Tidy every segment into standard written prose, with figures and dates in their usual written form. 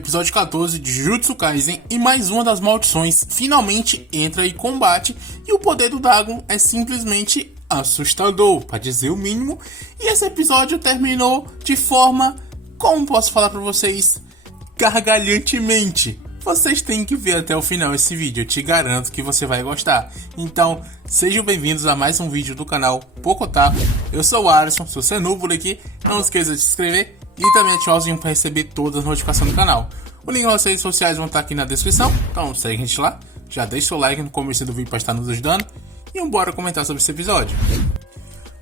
episódio 14 de Jujutsu Kaisen, e mais uma das maldições finalmente entra em combate, e o poder do Dagon é simplesmente assustador, para dizer o mínimo, e esse episódio terminou de forma, como posso falar para vocês, gargalhantemente. Vocês têm que ver até o final esse vídeo, eu te garanto que você vai gostar. Então, sejam bem-vindos a mais um vídeo do canal Pocotaku. Eu sou o Alisson, se você é novo por aqui, não esqueça de se inscrever e também ativar o sininho para receber todas as notificações do canal. O link nas redes sociais vão estar aqui na descrição, então segue a gente lá. Já deixa o seu like no começo do vídeo para estar nos ajudando e bora comentar sobre esse episódio.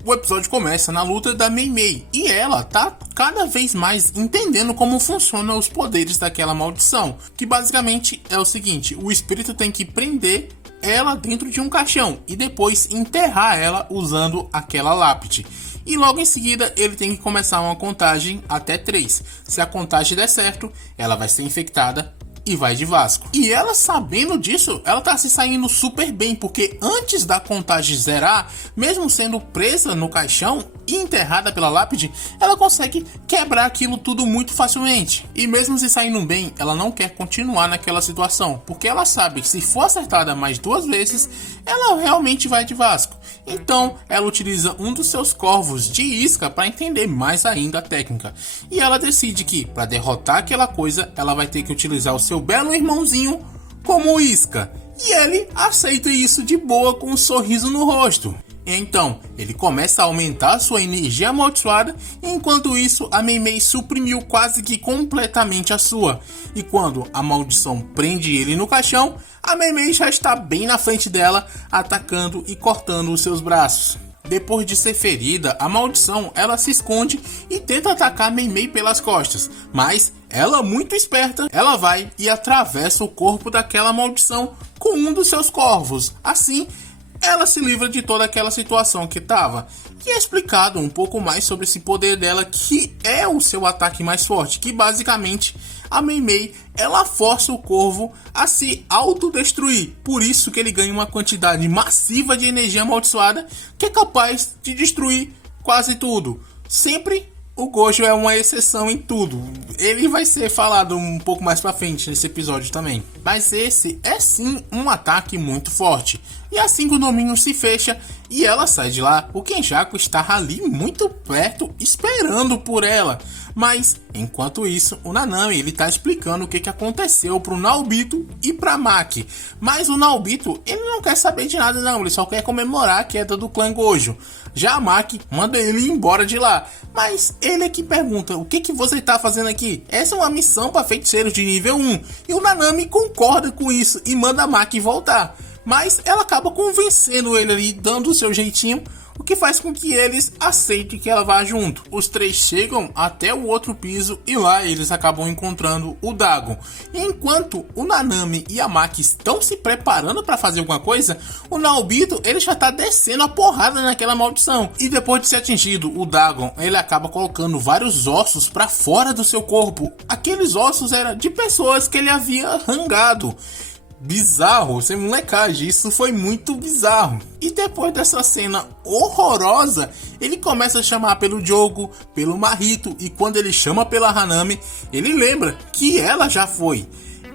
O episódio começa na luta da Mei Mei e ela tá cada vez mais entendendo como funcionam os poderes daquela maldição, que basicamente é o seguinte: o espírito tem que prender ela dentro de um caixão e depois enterrar ela usando aquela lápide. E logo em seguida ele tem que começar uma contagem até 3. Se a contagem der certo, ela vai ser infectada e vai de Vasco. E ela, sabendo disso, ela tá se saindo super bem, porque antes da contagem zerar, mesmo sendo presa no caixão e enterrada pela lápide, ela consegue quebrar aquilo tudo muito facilmente. E mesmo se saindo bem, ela não quer continuar naquela situação, porque ela sabe que se for acertada mais 2 vezes, ela realmente vai de Vasco. Então ela utiliza um dos seus corvos de isca para entender mais ainda a técnica. E ela decide que, para derrotar aquela coisa, ela vai ter que utilizar o seu belo irmãozinho como isca. E ele aceita isso de boa com um sorriso no rosto. Então, ele começa a aumentar sua energia amaldiçoada, e enquanto isso, a Mei Mei suprimiu quase que completamente a sua. E quando a maldição prende ele no caixão, a Mei Mei já está bem na frente dela, atacando e cortando os seus braços. Depois de ser ferida, a maldição ela se esconde e tenta atacar a Mei Mei pelas costas, mas ela, muito esperta, ela vai e atravessa o corpo daquela maldição com um dos seus corvos. Assim, ela se livra de toda aquela situação que estava. E é explicado um pouco mais sobre esse poder dela, que é o seu ataque mais forte, que basicamente a Mei Mei ela força o corvo a se autodestruir. Por isso que ele ganha uma quantidade massiva de energia amaldiçoada que é capaz de destruir quase tudo. Sempre o Gojo é uma exceção em tudo. Ele vai ser falado um pouco mais pra frente nesse episódio também. Mas esse é sim um ataque muito forte. E assim que o domínio se fecha e ela sai de lá, o Kenjaku está ali muito perto esperando por ela. Mas enquanto isso, o Nanami ele tá explicando o que aconteceu pro Naobito e pra Maki. Mas o Naobito ele não quer saber de nada não, ele só quer comemorar a queda do clã Gojo. Já a Maki manda ele ir embora de lá. Mas ele é que pergunta: o que você tá fazendo aqui? Essa é uma missão para feiticeiros de nível 1. E o Nanami concorda com isso e manda a Maki voltar. Mas ela acaba convencendo ele ali, dando o seu jeitinho, o que faz com que eles aceitem que ela vá junto. Os 3 chegam até o outro piso e lá eles acabam encontrando o Dagon. E enquanto o Nanami e a Maki estão se preparando para fazer alguma coisa, o Naobito ele já está descendo a porrada naquela maldição. E depois de ser atingido, o Dagon ele acaba colocando vários ossos para fora do seu corpo. Aqueles ossos eram de pessoas que ele havia rangado. Bizarro, sem molecagem, isso foi muito bizarro. E depois dessa cena horrorosa, ele começa a chamar pelo Jogo, pelo Mahito, e quando ele chama pela Hanami, ele lembra que ela já foi.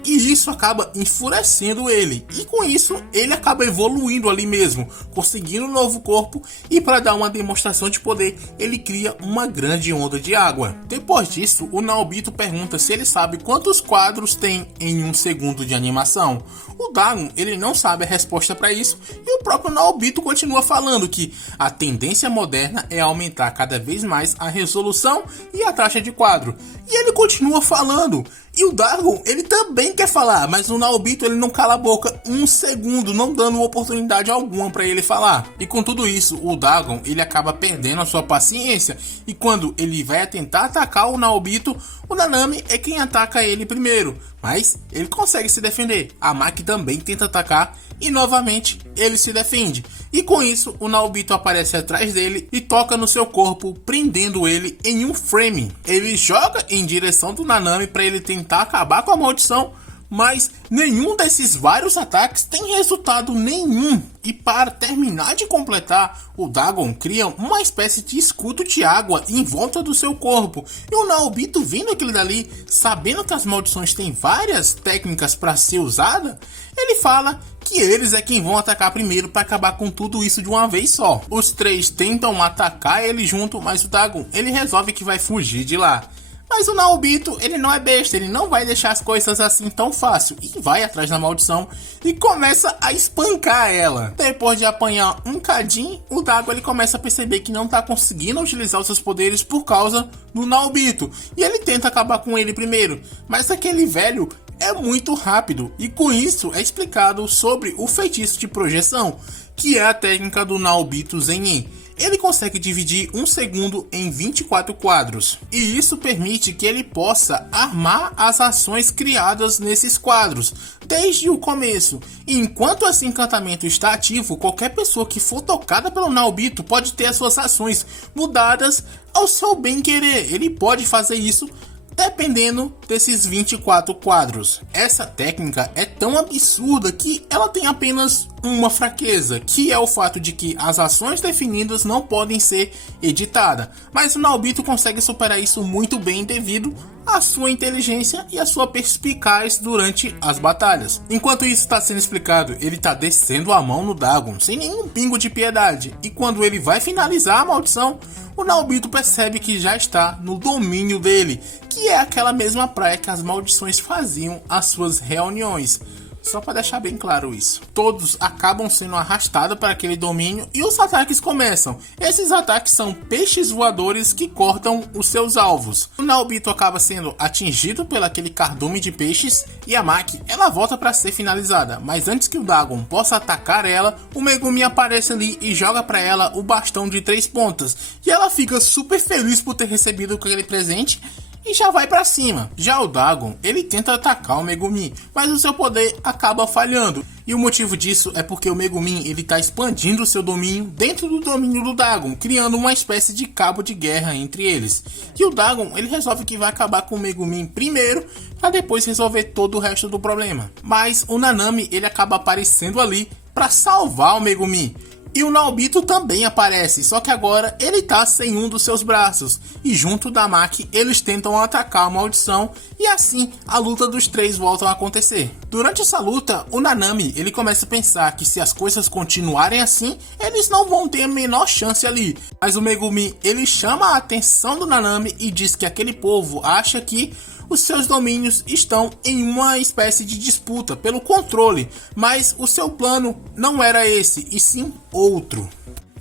E isso acaba enfurecendo ele. E com isso, ele acaba evoluindo ali mesmo, conseguindo um novo corpo. E para dar uma demonstração de poder, ele cria uma grande onda de água. Depois disso, o Naobito pergunta se ele sabe quantos quadros tem em um segundo de animação. O Dagon, ele não sabe a resposta para isso. E o próprio Naobito continua falando que a tendência moderna é aumentar cada vez mais a resolução e a taxa de quadro. E ele continua falando. E o Dagon, ele também quer falar, mas o Naobito ele não cala a boca um segundo, não dando oportunidade alguma para ele falar. E com tudo isso, o Dagon ele acaba perdendo a sua paciência. E quando ele vai tentar atacar o Naobito, o Nanami é quem ataca ele primeiro. Mas ele consegue se defender. A Maki também tenta atacar e novamente ele se defende. E com isso, o Naobito aparece atrás dele e toca no seu corpo, prendendo ele em um frame. Ele joga em direção do Nanami para ele tentar acabar com a maldição, mas nenhum desses vários ataques tem resultado nenhum. E para terminar de completar, o Dagon cria uma espécie de escudo de água em volta do seu corpo. E o Naobito, vendo aquilo dali, sabendo que as maldições têm várias técnicas para ser usada, ele fala que eles é quem vão atacar primeiro para acabar com tudo isso de uma vez só. Os três tentam atacar ele junto, mas o Dagon ele resolve que vai fugir de lá. Mas o Naobito, ele não é besta, ele não vai deixar as coisas assim tão fácil. E vai atrás da maldição e começa a espancar ela. Depois de apanhar um cadinho, o Dagon ele começa a perceber que não tá conseguindo utilizar os seus poderes por causa do Naobito. E ele tenta acabar com ele primeiro, mas aquele velho é muito rápido. E com isso é explicado sobre o feitiço de projeção, que é a técnica do Naobito Zenin. Ele consegue dividir um segundo em 24 quadros, e isso permite que ele possa armar as ações criadas nesses quadros, desde o começo. E enquanto esse encantamento está ativo, qualquer pessoa que for tocada pelo Naobito pode ter as suas ações mudadas ao seu bem querer. Ele pode fazer isso dependendo desses 24 quadros. Essa técnica é tão absurda que ela tem apenas uma fraqueza, que é o fato de que as ações definidas não podem ser editadas. Mas o Naobito consegue superar isso muito bem devido à sua inteligência e à sua perspicaz durante as batalhas. Enquanto isso está sendo explicado, ele está descendo a mão no Dagon sem nenhum pingo de piedade. E quando ele vai finalizar a maldição, o Naobito percebe que já está no domínio dele, que é aquela mesma praia que as maldições faziam as suas reuniões. Só para deixar bem claro isso. Todos acabam sendo arrastados para aquele domínio e os ataques começam. Esses ataques são peixes voadores que cortam os seus alvos. O Naobito acaba sendo atingido pelo aquele cardume de peixes e a Maki ela volta para ser finalizada. Mas antes que o Dagon possa atacar ela, o Megumi aparece ali e joga para ela o bastão de 3 pontas. E ela fica super feliz por ter recebido aquele presente e já vai pra cima. Já o Dagon, ele tenta atacar o Megumi, mas o seu poder acaba falhando. E o motivo disso é porque o Megumi ele tá expandindo o seu domínio dentro do domínio do Dagon, criando uma espécie de cabo de guerra entre eles. E o Dagon, ele resolve que vai acabar com o Megumi primeiro, para depois resolver todo o resto do problema. Mas o Nanami, ele acaba aparecendo ali para salvar o Megumi. E o Naobito também aparece, só que agora ele tá sem um dos seus braços. E junto da Maki, eles tentam atacar a maldição e assim a luta dos três volta a acontecer. Durante essa luta, o Nanami ele começa a pensar que se as coisas continuarem assim, eles não vão ter a menor chance ali. Mas o Megumi ele chama a atenção do Nanami e diz que aquele povo acha que os seus domínios estão em uma espécie de disputa pelo controle, mas o seu plano não era esse, e sim outro.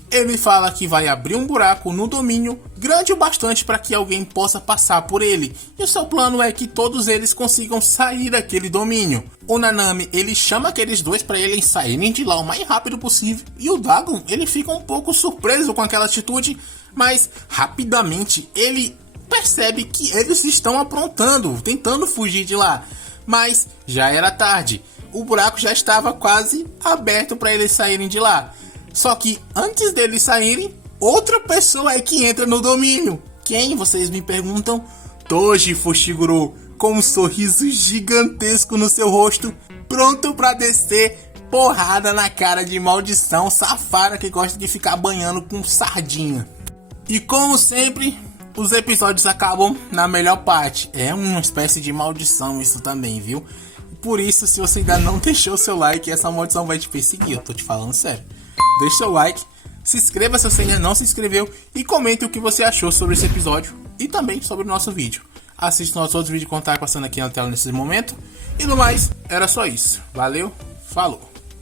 Ele fala que vai abrir um buraco no domínio grande o bastante para que alguém possa passar por ele, e o seu plano é que todos eles consigam sair daquele domínio. O Nanami ele chama aqueles dois para eles saírem de lá o mais rápido possível, e o Dagon ele fica um pouco surpreso com aquela atitude, mas rapidamente ele percebe que eles estão aprontando, tentando fugir de lá, mas já era tarde, o buraco já estava quase aberto para eles saírem de lá. Só que antes deles saírem, outra pessoa é que entra no domínio. Quem, vocês me perguntam? Toji Fushiguro, com um sorriso gigantesco no seu rosto, pronto para descer porrada na cara de maldição safada que gosta de ficar banhando com sardinha. E como sempre, os episódios acabam na melhor parte. É uma espécie de maldição isso também, viu? Por isso, se você ainda não deixou seu like, essa maldição vai te perseguir, eu tô te falando sério. Deixe seu like, se inscreva se você ainda não se inscreveu e comente o que você achou sobre esse episódio e também sobre o nosso vídeo. Assista nossos outros vídeos que estão passando aqui na tela nesse momento. E no mais, era só isso. Valeu, falou!